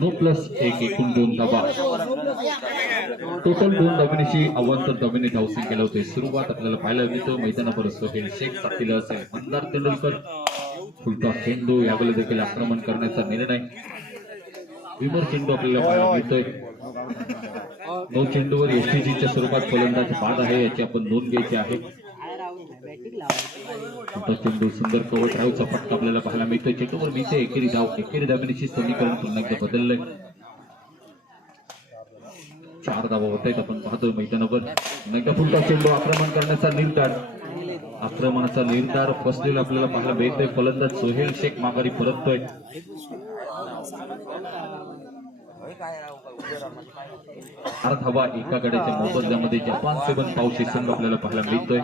No plus एक एकूण 2 धावा. टोटल 2 धावांची अवांतर धावांनी धावसंख्या केलं होते. सुरुवात आपल्याला पाहायला मिळतो मैदानावर सोहेल शेख साथीला असेल मंदार तेंडुलकर. फुलटॉस चेंडू यावेळेला देखील आक्रमण करण्याचा निर्णय. विमर चेंडू आपल्याला पाहायला मिळतोय. 9 चेंडूवर एसटीजीच्या स्वरूपात फलंदाज बाद आहे याची आपण नोंद घ्यायची आहे. चेंडू सुंदर कव्हर ड्राईव्हचा फटका आपल्याला पाहायला मिळतोय. चेंडूवर मिळते एकेरी धावण्याची समीकरण पुन्हा एकदा बदललंय. 4 धावा होत आहेत. आपण पाहतोय मैदानावर एकदा फुलटॉस चेंडू आक्रमण करण्याचा निर्धार. आक्रमणाचा निर्धार फसलेला आपल्याला पाहायला मिळतोय. फलंदाज सोहेल शेख माघारी परततोय. 4 धावा एका गड्याच्या मोबदल्यामध्ये जपान 7 पावशी संघ आपल्याला पाहायला मिळतोय.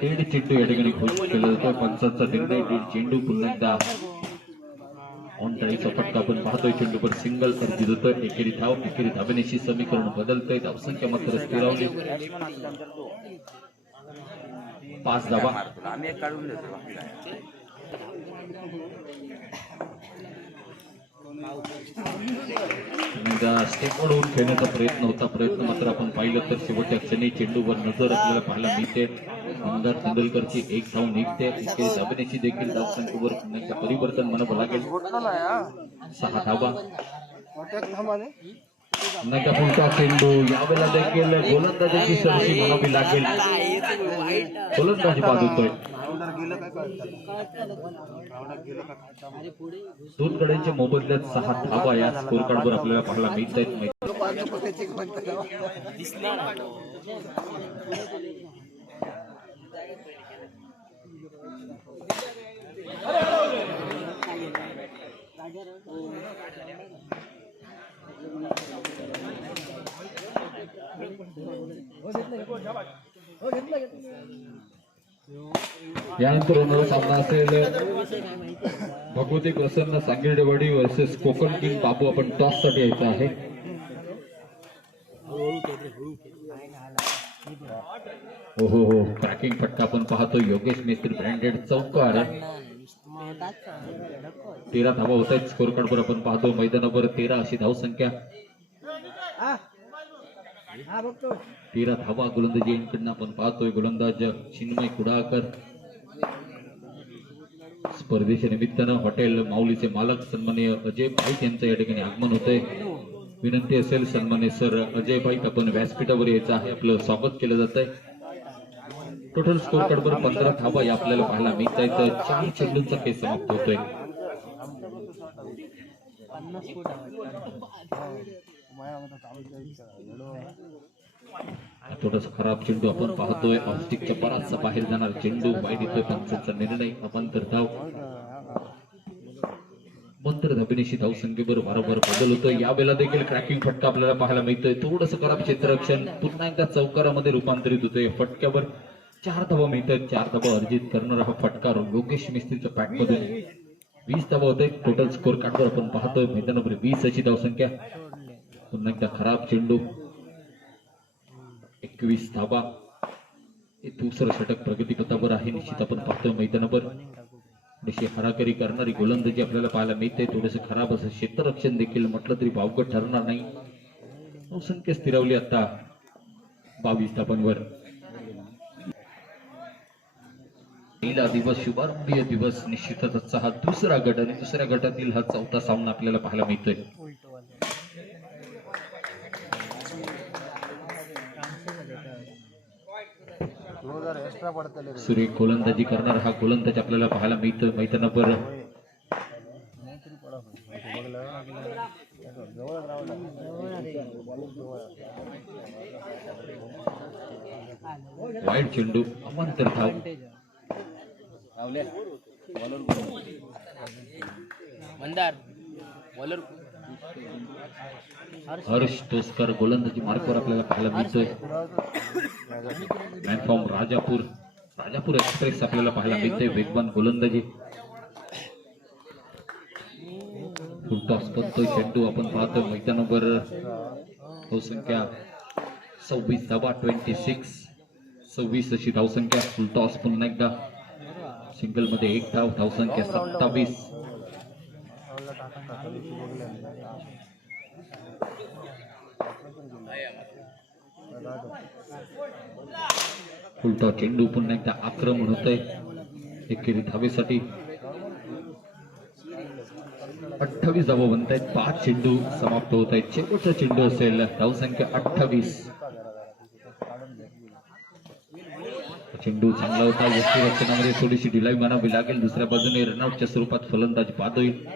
दीड चेंडू या ठिकाणी घोषित केला जातो. पंचांचा निर्णय. दीड चेंडू पुन्हा एकदा ऑन ड्राईव्हचा फटका आपण पाहतोय. चेंडूवर सिंगल अर्जित होतोय. एकेरी धावण्याची समीकरण बदलतंय. धावसंख्या मात्र स्थिरावली. 5 धावा. स्टेपवर होऊन खेळण्याचा प्रयत्न होता. प्रयत्न मात्र आपण पाहिलं तर शेवटच्या क्षणी चेंडूवर नजर आपल्याला पाहायला मिळते. मंदार तेंडुलकरची 1 धाव निघते. एकेरी धावण्याची देखील धावसंख्येवर परिवर्तन म्हणावं लागेल. 6 धावा. फुलटॉस चेंडू यावेळेला देखील गोलंदाजाची सरशी म्हणावी लागेल. गोलंदाजी बाद होतोय. 2 गड्यांच्या मोबदल्यात 6 धावा या स्कोर कार्डवर आपल्याला पाहायला मिळत आहेत. यानंतर होणारा सामना असेल भगवती प्रसन्न सांगेडेवाडी वर्सेस कोकण किंग बाबू. आपण टॉस साठी यायचं आहे. हो क्रॅकिंग फटका आपण पाहतो. योगेश मेस्त्री ब्रँडेड चौकार. 13 धावा होत आहेत. स्कोर कार्डवर आपण पाहतो मैदानावर 13 अशी धावसंख्या. 13 धावा गोलंदाजी यांकडनं आपण पाहतोय. गोलंदाज चिन्मय कुडाळकर. स्पर्धेच्या निमित्तानं हॉटेल माऊलीचे मालक सन्माननीय अजय पाईक यांचं या ठिकाणी आगमन होतंय. विनंती असेल सन्माननीय सर अजय पाईक आपण व्यासपीठावर यायचं आहे. आपलं स्वागत केलं जात आहे. टोटल स्कोर कार्डवर 15 धावा या आपल्याला पाहायला मिळत आहेत. 4 चेंडूंचा खेळ समाप्त होतोय. थोडासा खराब चेंडू आपण पाहतोय. ऑफस्टिकच्या बराचसा बाहेर जाणार चेंडू. वाईट येतोय. पंचांचा निर्णय. अवांतर धाव. मंत्र धावण्याची धावसंख्येवर वारंवार बदल होतोय. यावेळेला देखील क्रॅकिंग फटका आपल्याला पाहायला मिळतोय. थोडंसं खराब क्षेत्ररक्षण पुन्हा एकदा चौकारामध्ये रूपांतरित होतोय. फटक्यावर 4 धावा मिळतात. 4 धावा अर्जित करणारा हा फटका योगेश मिस्त्रीच्या पॅक मधून 20 धावा होते. टोटल स्कोर कार्डवर आपण पाहतोय मैदानावर 20 अशी धावसंख्या. पुन्हा एकदा खराब चेंडू. 21 धावा. दुसरं षटक प्रगतीपथावर आहे. निश्चित आपण पाहतोय मैदानावर थोडीशी हराकरी करणारी गोलंदाजी आपल्याला पाहायला मिळते. थोडंसं खराब असं क्षेत्ररक्षण देखील म्हटलं तरी भावगड ठरणार नाही. धावसंख्या स्थिरावली आता 22 धावांवर. पहिला दिवस शुभारंभीय दिवस. निश्चितच आजचा हा दुसरा गट आणि दुसऱ्या गटातील हा 4था सामना आपल्याला पाहायला मिळतोय. सुरेख गोलंदाजी करणारा हा गोलंदाज आपल्याला पाहायला मिळतोय मैदानावर. वाईट चेंडू. अवांतर धाव. हर्ष तोस्कर गोलंदाजी मार्गावर आपल्याला पाहायला मिळतोय. प्लॅटफॉर्म राजापूर एक्सप्रेस आपल्याला पाहायला मिळते. वेगवान गोलंदाजी. फुलटॉस बनतोय चेंडू आपण पाहतोय मैदानावर. धावसंख्या 26 धावा 26 अशी धावसंख्या. फुल टॉस पुन्हा एकदा सिंगल मध्ये 1 धाव. धावसंख्या 27. फुल टॉस चेंडू पुन्हा एकदा आक्रमण होत आहे एकेरी धावेसाठी. 28 धावा बनत आहेत. 5 चेंडू समाप्त होत आहेत. शेवटचा चेंडू असेल. धावसंख्या 28. चेंडू चांगला होता. यष्टीरक्षणामध्ये थोडीशी ढिलाई मानावी लागेल. दुसऱ्या बाजूने रनआउटच्या स्वरूपात फलंदाज बाद होईल.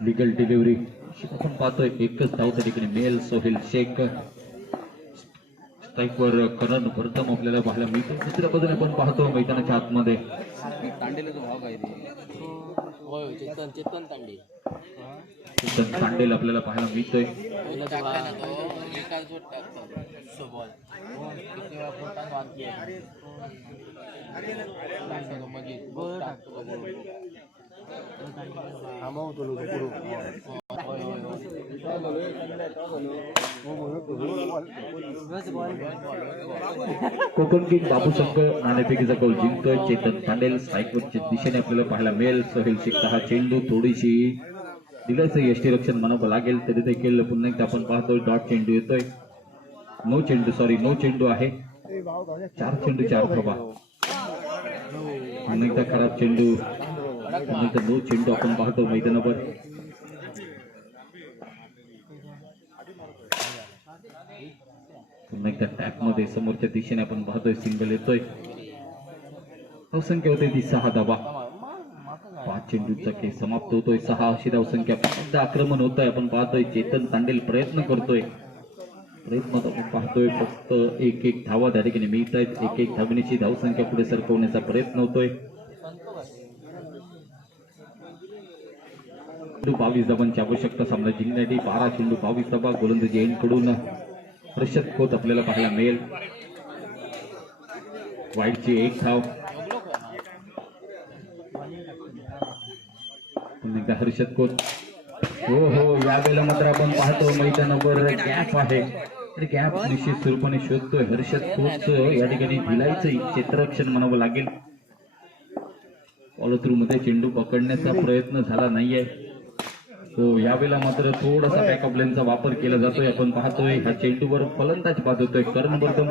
लीगल डिलिव्हरी आपण पाहतोय. एकच धाव त्या ठिकाणी मिळेल. सोहेल शेख स्ट्राईकवर करण प्रथम आपल्याला पाहायला मिळतो. दुसऱ्या बाजूने आपण पाहतो मैदानाच्या आतमध्ये चेतन तांडेल आपल्याला पाहायला मिळतोय. कोकण किंग बाबूशंकर नाणेफेकीचा कौल जिंकतोय. चेतन तांडेल स्ट्राईकवरच्या दिशेने आपल्याला पाहायला मिळेल. सोहेल शेखचा हा चेंडू थोडीशी दिलाचं यष्टीरक्षण म्हणावं लागेल. तरी देखील पुन्हा एकदा आपण पाहतोय डॉट चेंडू येतोय. नो चेंडू आहे. 4 चेंडू 4 धावा. पुन्हा एकदा खराब चेंडू. पुन्हा एकदा नो चेंडू आपण पाहतो मैदानावर. पुन्हा एकदा टॅप मध्ये समोरच्या दिशेने आपण पाहतोय. सिंगल येतोय. धावसंख्या होते ती 6 धावा. 5 चेंडूचा खेळ समाप्त होतोय. 6 अशी धावसंख्या. एकदा आक्रमण होत आहे. आपण पाहतोय चेतन तांडेल प्रयत्न करतोय. आपण पाहतोय फक्त 1-1 धावा त्या ठिकाणी मिळत आहेत. 1-1 धावण्याची धावसंख्या पुढे सरकवण्याचा प्रयत्न होतोय. 22 धावांची आवश्यकता सामना जिंकण्यासाठी. 12 चेंडू 22 धावा. गोलंदाजी एंड कडून हर्षद खोत आपल्याला पाहायला मिळेल. वाईटची 1 धाव. एकदा हर्षद खोत. हो यावेळेला मात्र आपण पाहतो मैदानावर गॅप आहे. गॅप निश्चित स्वरूपाने शोधतोय हर्षद खोत. या ठिकाणी भिलाईचं क्षेत्ररक्षण म्हणावं लागेल. फॉलो थ्रू मध्ये चेंडू पकडण्याचा प्रयत्न झाला नाहीये. हो यावेळेला मात्र थोडासा बॅकअप लाईनचा वापर केला जातोय. आपण पाहतोय ह्या चेंडूवर फलंदाज बाद होतोय. करण वर्धन.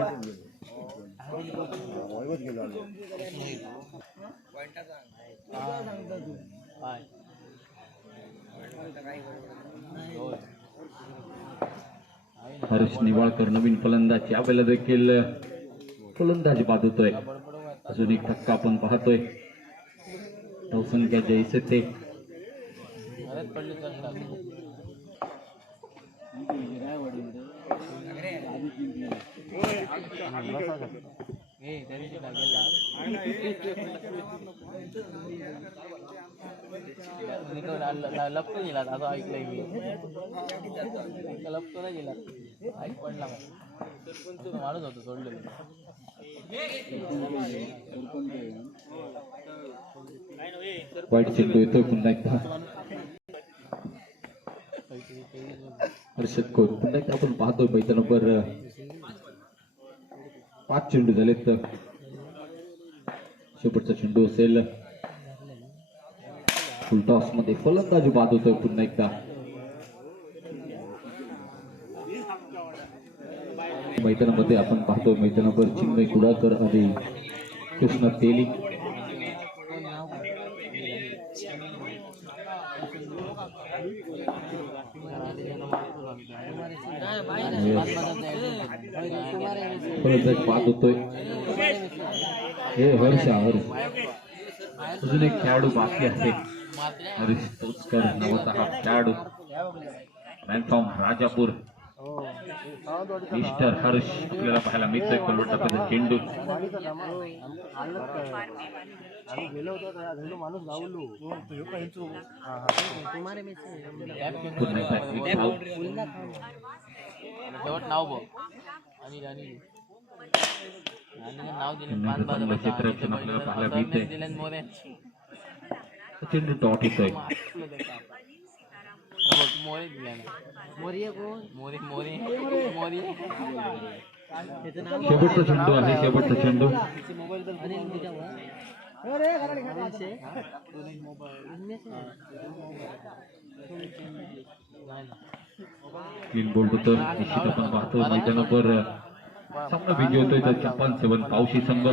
हर्ष निवाळकर नवीन फलंदाज. यावेळेला देखील फलंदाज बाद होतोय. अजून एक धक्का आपण पाहतोय. धावसंख्या जैसे ते लपतो गेला असं ऐकलंय मी. लपतो नाही गेला. ऐक पडला माणूस होतो सोडलेलं. वाईट चेंडू येतोय पुन्हा एकदा. हर्षद खोत. पुन्हा एकदा आपण पाहतोय मैदानावर 5 चेंडू झालेत. शेवटचा चेंडू असेल. फुल टॉस मध्ये फलंदाजी बाद होतोय पुन्हा एकदा. मैदानामध्ये आपण पाहतोय मैदानावर चिन्मय कुडाकर आणि कृष्ण तेली. फलंदाज बाद होतोय. हर्ष अजून एक खेळाडू बाकी आहे. हरीश तोचकर नावाचा हा खेळाडू. Man from Rajapur. Mister Harsh आपल्याला पाहायला मिळतोय कल्लोळ टाकायचा चेंडू आम्ही गेलो होतो त्या घरी माणूस गावलो पुन्हा एकदा एक धाव. शेवट नाव बघ आणि नाव दिले पुन्हा एकदा चांगलं क्षेत्ररक्षण आपल्याला पाहायला मिळतंय दिले मोरे चेंडू डॉट येतोय मोरे दिले मोरे मोरे मोरे शेवटचा चेंडू आहे शेवटचा चेंडू क्लीन बोल्ड होतं निश्चित आपण पाहतो मैदानावर सामना विजय होतोय तर जपान 7 पावशी संघ